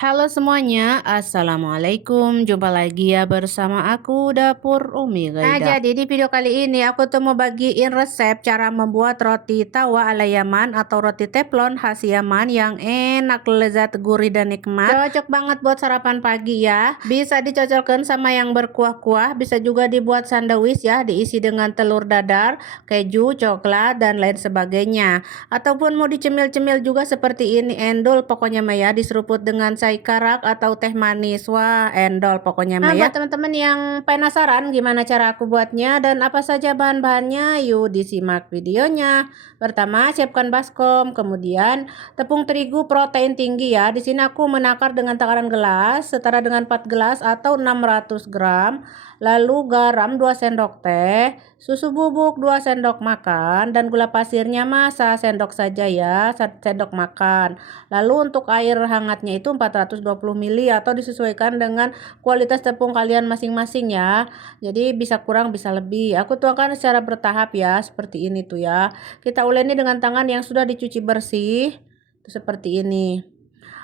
Halo semuanya, Assalamualaikum. Jumpa lagi ya bersama aku Dapur Umi Gaida. Jadi di video kali ini aku tuh mau bagiin resep cara membuat roti tawa ala Yaman atau roti teflon khas Yaman yang enak, lezat, gurih dan nikmat. Cocok banget buat sarapan pagi ya. Bisa dicocokkan sama yang berkuah-kuah, bisa juga dibuat sandwich ya, diisi dengan telur dadar, keju, coklat dan lain sebagainya. Ataupun mau dicemil-cemil juga seperti ini, endol pokoknya Maya, diseruput dengan chai karak atau teh manis. Wah, endol pokoknya Maya. Nah, buat teman-teman yang penasaran gimana cara aku buatnya dan apa saja bahan-bahannya, yuk disimak videonya. Pertama, siapkan baskom, kemudian tepung terigu protein tinggi ya. Di sini aku menakar dengan takaran gelas setara dengan 4 gelas atau 600 gram. Lalu garam 2 sendok teh, susu bubuk 2 sendok makan, dan gula pasirnya mah sendok saja ya, 1 sendok makan. Lalu untuk air hangatnya itu 420 ml atau disesuaikan dengan kualitas tepung kalian masing-masing ya. Jadi bisa kurang bisa lebih. Aku tuangkan secara bertahap ya, seperti ini tuh ya. Kita uleni dengan tangan yang sudah dicuci bersih. Tuh seperti ini.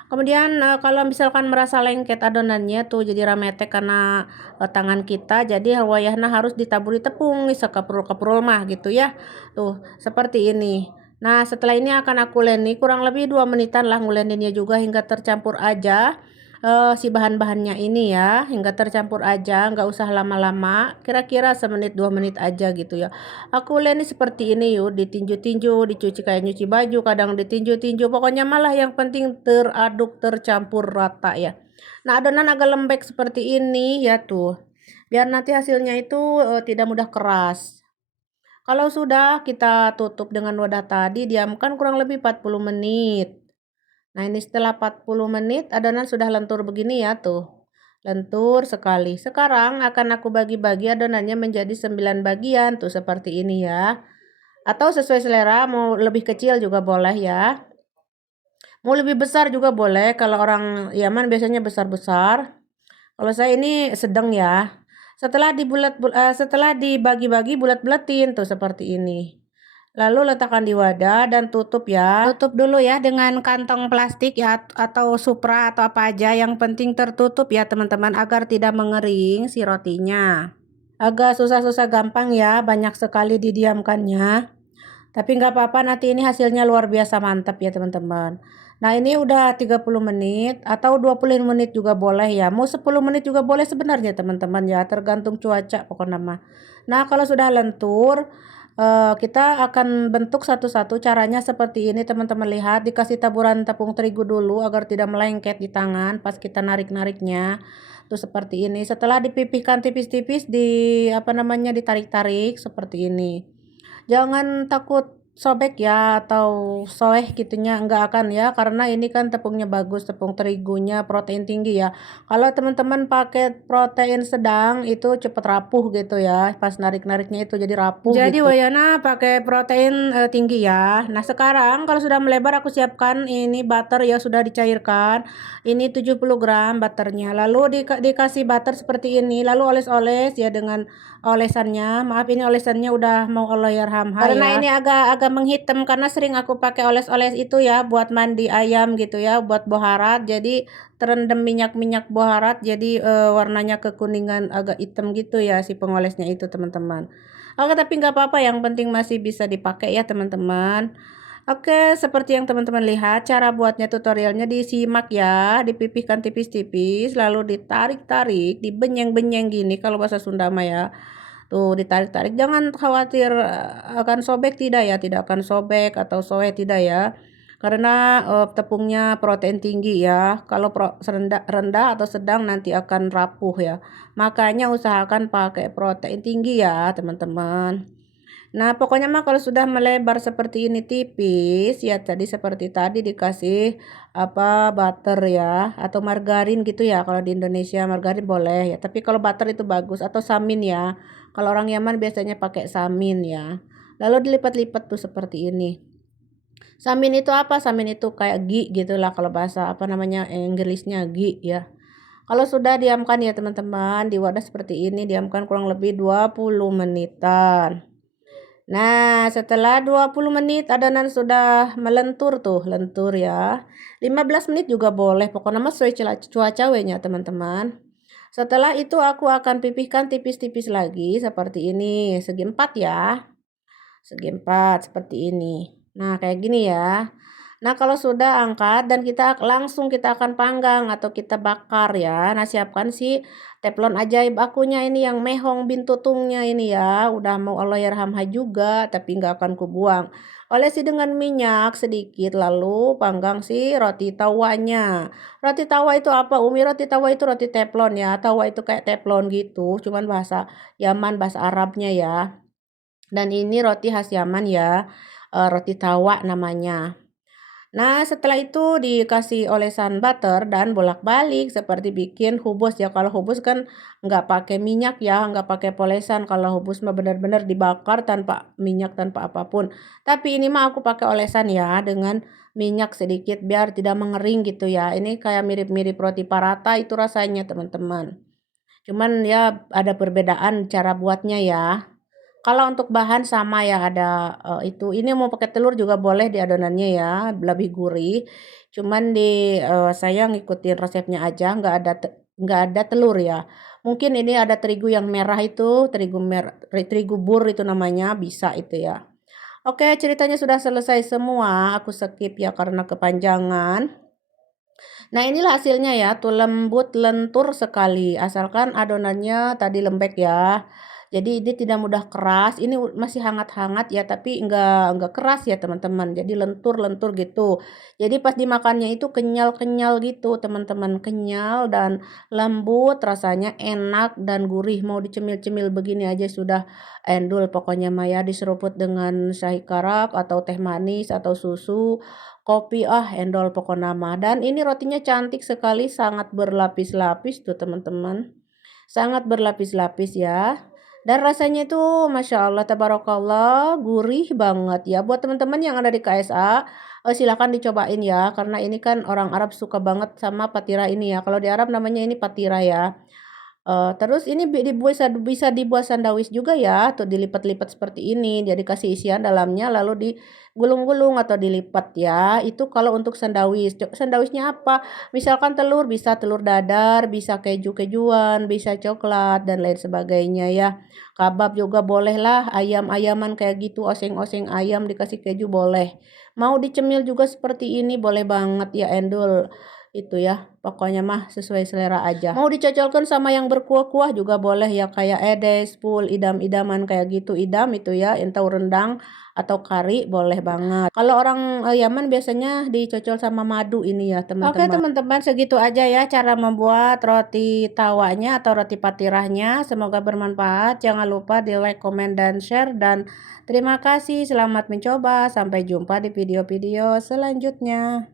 Kemudian kalau misalkan merasa lengket adonannya tuh jadi rametek karena tangan kita, jadi wayahna harus ditaburi tepung sekaprul-kaprul mah gitu ya. Tuh seperti ini. Nah, setelah ini akan aku leni kurang lebih 2 menitan lah nguleninnya juga hingga tercampur aja si bahan-bahannya ini ya, hingga tercampur aja, nggak usah lama-lama, kira-kira semenit 2 menit aja gitu ya. Aku uleni seperti ini yuk, ditinju-tinju, dicuci kayak nyuci baju, kadang ditinju-tinju, pokoknya malah yang penting teraduk, tercampur rata ya. Nah, adonan agak lembek seperti ini ya tuh, biar nanti hasilnya itu tidak mudah keras. Kalau sudah, kita tutup dengan wadah tadi, diamkan kurang lebih 40 menit. Nah, ini setelah 40 menit adonan sudah lentur begini ya tuh. Lentur sekali. Sekarang akan aku bagi-bagi adonannya menjadi 9 bagian tuh seperti ini ya. Atau sesuai selera, mau lebih kecil juga boleh ya. Mau lebih besar juga boleh, kalau orang Yaman biasanya besar-besar. Kalau saya ini sedang ya. Setelah dibagi-bagi bulat-bulatin tuh seperti ini. Lalu letakkan di wadah dan tutup ya. Tutup dulu ya dengan kantong plastik ya atau supra atau apa aja. Yang penting tertutup ya teman-teman agar tidak mengering si rotinya. Agak susah-susah gampang ya, banyak sekali didiamkannya. Tapi nggak apa-apa, nanti ini hasilnya luar biasa mantap ya teman-teman. Nah, ini udah 30 menit atau 20 menit juga boleh ya. Mau 10 menit juga boleh sebenarnya teman-teman ya, tergantung cuaca pokoknya mah. Nah, kalau sudah lentur, kita akan bentuk satu-satu. Caranya seperti ini teman-teman, lihat, dikasih taburan tepung terigu dulu agar tidak melengket di tangan pas kita narik-nariknya. Tuh seperti ini. Setelah dipipihkan tipis-tipis, ditarik-tarik seperti ini. Jangan takut sobek ya atau soeh gitunya, enggak akan ya, karena ini kan tepungnya bagus, tepung terigunya protein tinggi ya. Kalau teman-teman pakai protein sedang itu cepet rapuh gitu ya, pas narik-nariknya itu jadi rapuh jadi gitu. Wayana pakai protein tinggi ya. Nah, sekarang kalau sudah melebar aku siapkan ini butter ya, sudah dicairkan. Ini 70 gram butternya. Lalu dikasih butter seperti ini, lalu oles-oles ya dengan olesannya. Maaf, ini olesannya udah mau Allah yarhamha karena ya. Ini agak menghitam karena sering aku pakai oles-oles itu ya buat mandi ayam gitu ya, buat boharat. Jadi terendam minyak-minyak boharat, jadi warnanya kekuningan agak hitam gitu ya si pengolesnya itu teman-teman. Oke, tapi nggak apa-apa, yang penting masih bisa dipakai ya teman-teman. Oke, seperti yang teman-teman lihat, cara buatnya tutorialnya disimak ya, dipipihkan tipis-tipis, lalu ditarik-tarik, dibenyeng-benyeng gini kalau bahasa Sunda mah ya. Tuh ditarik-tarik, jangan khawatir akan sobek, tidak ya, tidak akan sobek atau soe, tidak ya. Karena tepungnya protein tinggi ya. Kalau rendah atau sedang nanti akan rapuh ya. Makanya usahakan pakai protein tinggi ya, teman-teman. Nah, pokoknya mah kalau sudah melebar seperti ini tipis ya, tadi seperti tadi dikasih butter ya atau margarin gitu ya. Kalau di Indonesia margarin boleh ya, tapi kalau butter itu bagus, atau samin ya. Kalau orang Yaman biasanya pakai samin ya. Lalu dilipat-lipat tuh seperti ini. Samin itu apa? Samin itu kayak ghee gitulah, kalau bahasa Inggrisnya ghee ya. Kalau sudah diamkan ya teman-teman di wadah seperti ini, diamkan kurang lebih 20 menitan. Nah, setelah 20 menit adonan sudah melentur tuh, lentur ya. 15 menit juga boleh, pokoknya mah sesuai cuaca we-nya teman-teman. Setelah itu aku akan pipihkan tipis-tipis lagi seperti ini, segi 4 ya. Segi 4 seperti ini. Nah, kayak gini ya. Nah, kalau sudah angkat dan kita akan panggang atau kita bakar ya. Nah, siapkan si teflon ajaib akunya ini yang mehong bin tutungnya ini ya. Udah mau Allahyarhamha juga, tapi nggak akan kubuang. Olesi dengan minyak sedikit lalu panggang si roti tawanya. Roti tawa itu apa? Umi, roti tawa itu roti teflon ya. Tawa itu kayak teflon gitu, cuman bahasa Yaman, bahasa Arabnya ya. Dan ini roti khas Yaman ya, roti tawa namanya. Nah, setelah itu dikasih olesan butter dan bolak-balik seperti bikin hubus ya. Kalau hubus kan nggak pakai minyak ya, nggak pakai polesan. Kalau hubus mah benar-benar dibakar tanpa minyak, tanpa apapun. Tapi ini mah aku pakai olesan ya dengan minyak sedikit biar tidak mengering gitu ya. Ini kayak mirip-mirip roti paratha itu rasanya teman-teman. Cuman ya ada perbedaan cara buatnya ya. Kalau untuk bahan sama ya ada, itu. Ini mau pakai telur juga boleh di adonannya ya, lebih gurih. Cuman saya ngikutin resepnya aja, nggak ada telur ya. Mungkin ini ada terigu yang merah itu, terigu bur itu namanya, bisa itu ya. Oke, ceritanya sudah selesai semua, aku skip ya karena kepanjangan. Nah, inilah hasilnya ya, tuh lembut lentur sekali, asalkan adonannya tadi lembek ya. Jadi ini tidak mudah keras, ini masih hangat-hangat ya, tapi enggak keras ya teman-teman. Jadi lentur-lentur gitu. Jadi pas dimakannya itu kenyal-kenyal gitu teman-teman, kenyal dan lembut, rasanya enak dan gurih. Mau dicemil-cemil begini aja sudah endul pokoknya Maya, diseruput dengan shahi karak atau teh manis atau susu. Kopi, endol pokoknya mah. Dan ini rotinya cantik sekali, sangat berlapis-lapis tuh teman-teman. Sangat berlapis-lapis ya. Dan rasanya itu Masya Allah, tabarakallah, gurih banget ya. Buat teman-teman yang ada di KSA, silakan dicobain ya. Karena ini kan orang Arab suka banget sama patira ini ya. Kalau di Arab namanya ini patira ya. Terus ini bisa dibuat sandwich juga ya, tuh dilipat-lipat seperti ini, jadi kasih isian dalamnya lalu digulung-gulung atau dilipat ya, itu kalau untuk sandwich. Sandwichnya apa? Misalkan telur, bisa telur dadar, bisa keju-kejuan, bisa coklat, dan lain sebagainya ya. Kabab juga boleh lah, ayam-ayaman kayak gitu, oseng-oseng ayam dikasih keju boleh. Mau dicemil juga seperti ini, boleh banget ya, endul. Itu ya, pokoknya mah sesuai selera aja. Mau dicocolkan sama yang berkuah-kuah juga boleh ya, kayak edes, pul, idam-idaman kayak gitu. Idam itu ya, entau rendang atau kari boleh banget. Kalau orang Yaman biasanya dicocol sama madu ini ya teman-teman. Oke teman-teman, segitu aja ya cara membuat roti tawanya atau roti patirahnya. Semoga bermanfaat. Jangan lupa di like, comment, dan share. Dan terima kasih, selamat mencoba. Sampai jumpa di video-video selanjutnya.